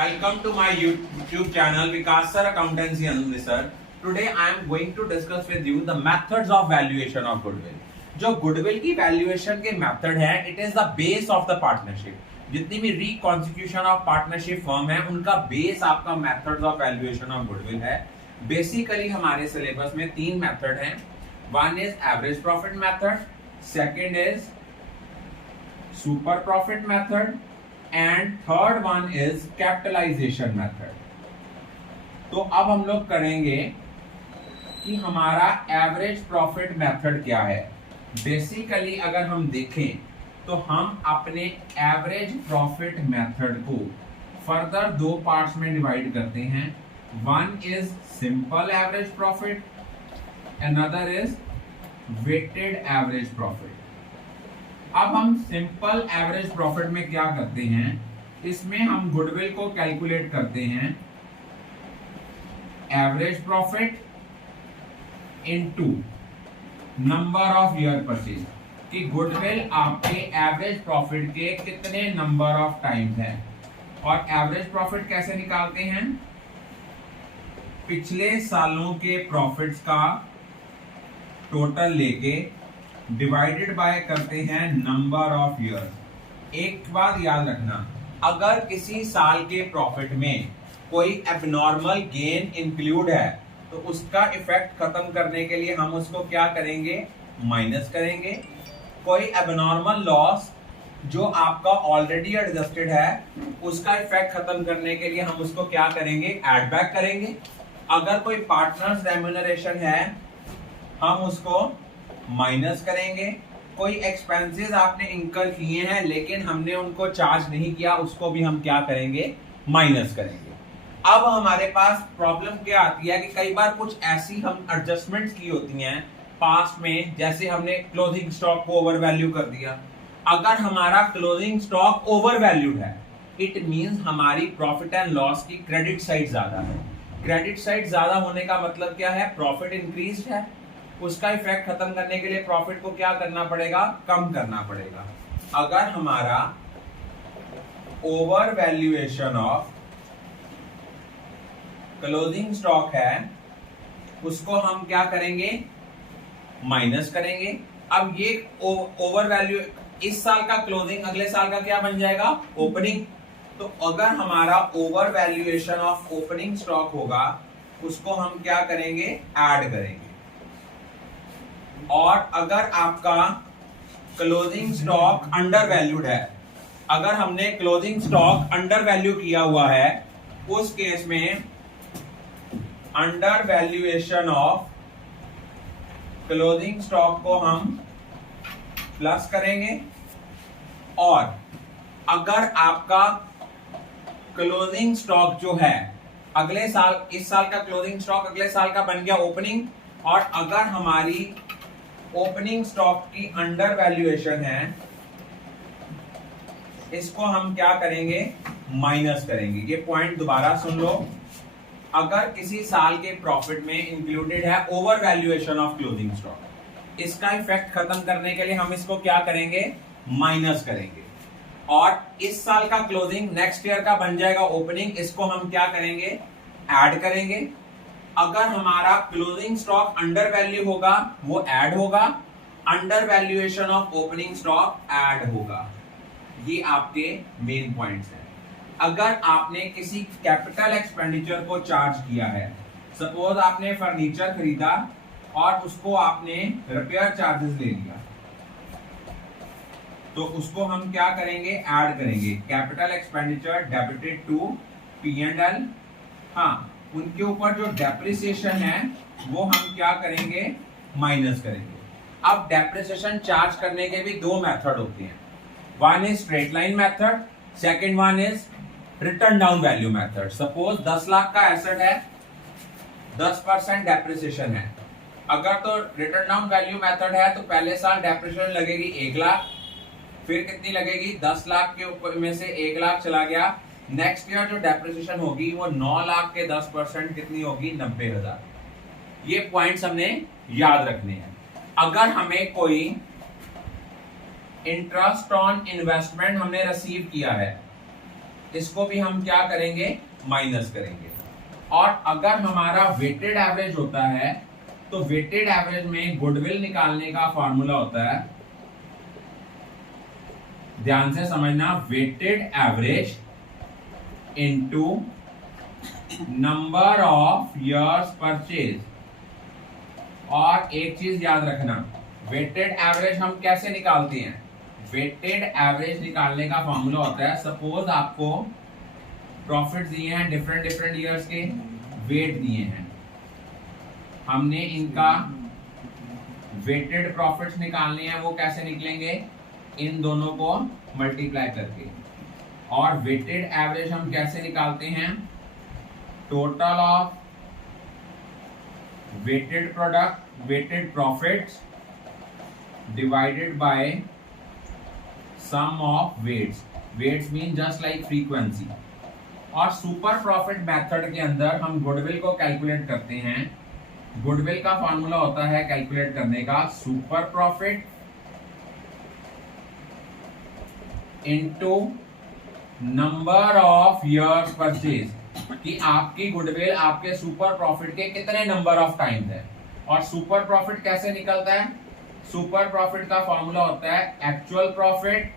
Welcome to my YouTube channel Vikas Sir Accountancy and Research. Today I am going to discuss with you the methods of valuation of goodwill. जो goodwill की valuation के method है, it is the base of the partnership. जितनी भी reconstitution of partnership firm है, उनका base आपका methods of valuation of goodwill है. बेसिकली हमारे सिलेबस में तीन मेथड हैं. One is average profit method, second is super profit method and third one is capitalization method. तो अब हम लोग करेंगे कि हमारा एवरेज प्रॉफिट मेथड क्या है. बेसिकली अगर हम देखें तो हम अपने एवरेज प्रॉफिट मेथड को फर्दर दो पार्ट्स में डिवाइड करते हैं. One is simple average profit, another is weighted average profit. अब हम सिंपल एवरेज प्रॉफिट में क्या करते हैं, इसमें हम गुडविल को कैलकुलेट करते हैं average profit into number of year purchase, कि गुडविल आपके एवरेज प्रॉफिट के कितने नंबर ऑफ टाइम्स हैं. और एवरेज प्रॉफिट कैसे निकालते हैं, पिछले सालों के प्रॉफिट्स का टोटल लेके डिवाइडेड बाय करते हैं नंबर ऑफ ईयर. एक बात याद रखना, अगर किसी साल के प्रॉफिट में कोई एबनॉर्मल गेन इंक्लूड है तो उसका इफेक्ट खत्म करने के लिए हम उसको क्या करेंगे, माइनस करेंगे. कोई एबनॉर्मल लॉस जो आपका ऑलरेडी एडजस्टेड है, उसका इफेक्ट खत्म करने के लिए हम उसको क्या करेंगे, ऐड बैक करेंगे. अगर कोई पार्टनर्स रेम्यूनरेशन है, हम उसको माइनस करेंगे. कोई एक्सपेंसेस आपने इंकर किए हैं लेकिन हमने उनको चार्ज नहीं किया, उसको भी हम क्या करेंगे, माइनस करेंगे. अब हमारे पास प्रॉब्लम क्या आती है कि कई बार कुछ ऐसी हम एडजस्टमेंट्स की होती हैं पास्ट में, जैसे हमने क्लोजिंग स्टॉक को ओवर वैल्यू कर दिया. अगर हमारा क्लोजिंग स्टॉक ओवर वैल्यूड है, इट मींस हमारी प्रॉफिट एंड लॉस की क्रेडिट साइड ज्यादा है. क्रेडिट साइड ज्यादा होने का मतलब क्या है, प्रॉफिट इंक्रीज है. उसका इफेक्ट खत्म करने के लिए प्रॉफिट को क्या करना पड़ेगा, कम करना पड़ेगा. अगर हमारा over valuation of closing stock है, उसको हम क्या करेंगे, माइनस करेंगे. अब ये ओवर वैल्यू, इस साल का क्लोजिंग अगले साल का क्या बन जाएगा, ओपनिंग. तो अगर हमारा over valuation of opening stock होगा, उसको हम क्या करेंगे, ऐड करेंगे. और अगर आपका क्लोजिंग स्टॉक अंडर वैल्यूड है, अगर हमने क्लोजिंग स्टॉक अंडर वैल्यू किया हुआ है, उस केस में under valuation of closing stock को हम प्लस करेंगे. और अगर आपका क्लोजिंग स्टॉक जो है अगले साल, इस साल का क्लोजिंग स्टॉक अगले साल का बन गया ओपनिंग, और अगर हमारी ओपनिंग स्टॉक की अंडर वैल्यूएशन है, इसको हम क्या करेंगे, माइनस करेंगे. ये पॉइंट दोबारा सुन लो. अगर किसी साल के प्रॉफिट में इंक्लूडेड है over valuation of closing stock, इसका इफेक्ट खत्म करने के लिए हम इसको क्या करेंगे, माइनस करेंगे. और इस साल का क्लोजिंग नेक्स्ट ईयर का बन जाएगा ओपनिंग, इसको हम क्या करेंगे, ऐड करेंगे. अगर हमारा क्लोजिंग स्टॉक अंडर वैल्यू होगा, वो ऐड होगा. Under valuation of opening stock add होगा. ये आपके मेन पॉइंट्स हैं. अगर आपने किसी कैपिटल एक्सपेंडिचर को चार्ज किया है, सपोज आपने फर्नीचर खरीदा और उसको आपने रिपेयर चार्जेस ले लिया, तो उसको हम क्या करेंगे, ऐड करेंगे. Capital expenditure debited to P&L. हाँ, उनके ऊपर जो डेप्रिसिएशन है वो हम क्या करेंगे, माइनस करेंगे. अब डेप्रिसिएशन चार्ज करने के भी दो मेथड होते हैं. One is straight line method, second one is return down value method. Suppose 10 lakh का एसेट है, 10% डेप्रिसिएशन है. अगर तो रिटर्न डाउन वैल्यू मेथड है तो पहले साल डेप्रिसिएशन लगेगी 1 लाख, फिर कितनी लगेगी, 10 लाख के ऊपर में से 1 लाख चला गया. नेक्स्ट ईयर जो डेप्रिसिएशन होगी वो 9 लाख के 10% कितनी होगी, 90,000. ये पॉइंट्स हमने याद रखने हैं. अगर हमें कोई इंटरेस्ट ऑन इन्वेस्टमेंट हमने रिसीव किया है, इसको भी हम क्या करेंगे, माइनस करेंगे। और अगर हमारा वेटेड एवरेज होता है तो वेटेड एवरेज में गुडविल निकालने का फॉर्मूला होता है, ध्यान से समझना, weighted average into number of years purchase. और एक चीज याद रखना, वेटेड एवरेज हम कैसे निकालते हैं, वेटेड एवरेज निकालने का फॉर्मूला होता है, सपोज आपको प्रॉफिट दिए हैं डिफरेंट डिफरेंट ईयर्स के, वेट दिए हैं, हमने इनका वेटेड प्रॉफिट्स निकालने हैं, वो कैसे निकलेंगे, इन दोनों को मल्टीप्लाई करके। और वेटेड एवरेज हम कैसे निकालते हैं, total of weighted product, weighted profits divided by sum of weights. Weights mean just like frequency. और सुपर प्रॉफिट मेथड के अंदर हम गुडविल को कैलकुलेट करते हैं। गुडविल का फॉर्मूला होता है कैलकुलेट करने का, super profit into number of years purchase, कि आपकी गुडविल आपके सुपर प्रॉफिट के कितने नंबर ऑफ टाइम्स है। और सुपर प्रॉफिट कैसे निकलता है, सुपर प्रॉफिट का फॉर्मूला होता है actual profit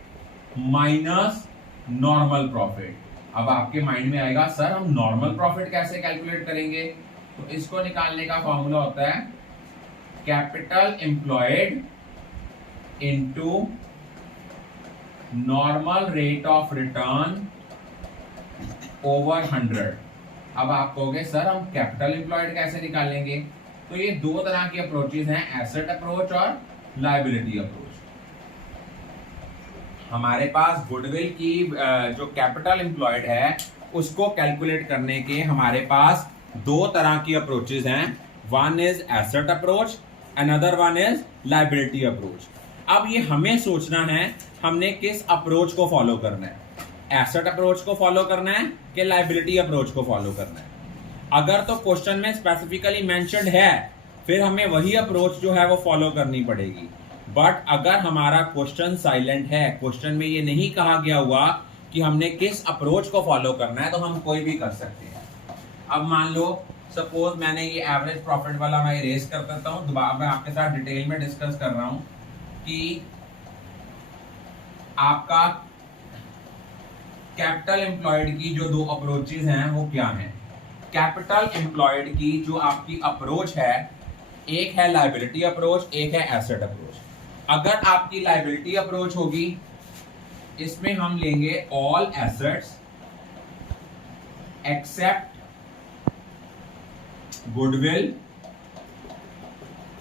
minus normal profit. अब आपके माइंड में आएगा सर हम नॉर्मल प्रॉफिट कैसे कैलकुलेट करेंगे, तो इसको निकालने का फॉर्मूला होता है capital employed into normal rate of return over 100। अब आप कहोगे सर हम कैपिटल एम्प्लॉयड कैसे निकालेंगे, तो ये दो तरह की अप्रोचेस हैं, एसेट अप्रोच और लायबिलिटी अप्रोच। हमारे पास गुडविल की जो कैपिटल एम्प्लॉयड है उसको कैलकुलेट करने के हमारे पास दो तरह की अप्रोचेस हैं, one is asset approach, another one is liability approach. अब ये हमें सोचना है हमने किस अप्रोच को फॉलो करना है, एसेट अप्रोच को फॉलो करना है कि लायबिलिटी अप्रोच को फॉलो करना है। अगर तो क्वेश्चन में स्पेसिफिकली मेंशन्ड है फिर हमें वही अप्रोच जो है वो फॉलो करनी पड़ेगी। बट अगर हमारा क्वेश्चन साइलेंट है, क्वेश्चन में ये नहीं कहा गया हुआ कि हमने किस अप्रोच को फॉलो करना है, तो हम कोई भी कर सकते हैं। अब मान लो सपोज मैंने ये एवरेज प्रॉफिट वाला मैं इरेज कर देता हूं, दोबारा मैं आपके साथ डिटेल में डिस्कस कर रहा हूं कि आपका कैपिटल एम्प्लॉयड की जो दो अप्रोचेस हैं वो क्या हैं। कैपिटल एम्प्लॉयड की जो आपकी अप्रोच है, एक है लायबिलिटी अप्रोच, एक है एसेट अप्रोच। अगर आपकी लायबिलिटी अप्रोच होगी, इसमें हम लेंगे all assets except goodwill,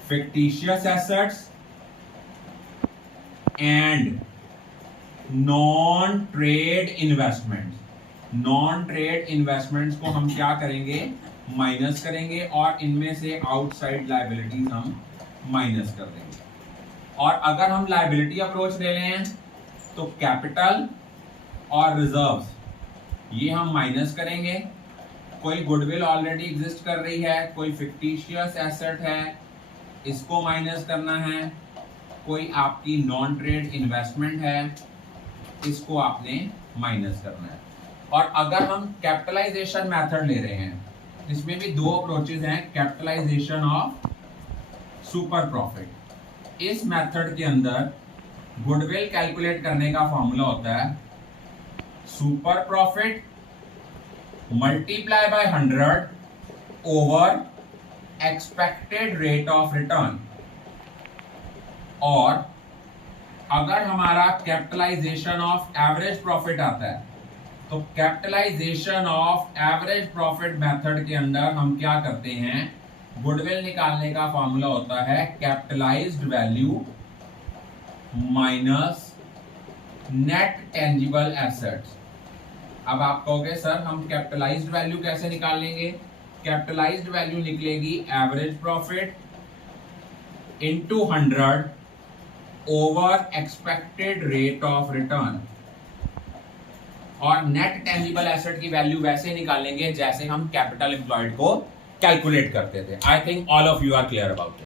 fictitious assets and non trade investments. Non trade investments को हम क्या करेंगे, माइनस करेंगे, और इनमें से आउटसाइड लायबिलिटीज हम माइनस कर देंगे। और अगर हम लायबिलिटी अप्रोच ले लें तो कैपिटल और रिजर्व्स ये हम माइनस करेंगे। कोई गुडविल ऑलरेडी एग्जिस्ट कर रही है, कोई फिक्टिशियस एसेट है, इसको माइनस करना है, कोई आपकी नॉन ट्रेड इन्वेस्टमेंट है, इसको आपने माइनस करना है। और अगर हम कैपिटलाइजेशन मेथड ले रहे हैं, इसमें भी दो अप्रोचेस हैं, कैपिटलाइजेशन ऑफ सुपर प्रॉफिट। इस मेथड के अंदर गुडविल कैलकुलेट करने का फॉर्मूला होता है super profit multiply by 100 over expected rate of return. और अगर हमारा कैपिटलाइजेशन ऑफ एवरेज प्रॉफिट आता है तो capitalization of average profit method के अंदर हम क्या करते हैं, गुडविल निकालने का फॉर्मूला होता है capitalised value minus net tangible assets. अब आप कहोगे सर हम कैपिटलाइज्ड वैल्यू कैसे निकालेंगे, कैपिटलाइज्ड वैल्यू निकलेगी average profit into 100 over expected rate of return. और नेट टेंजिबल एसेट की वैल्यू वैसे निकालेंगे जैसे हम कैपिटल एम्प्लॉयड को कैलकुलेट करते थे। I think all of you are clear about it.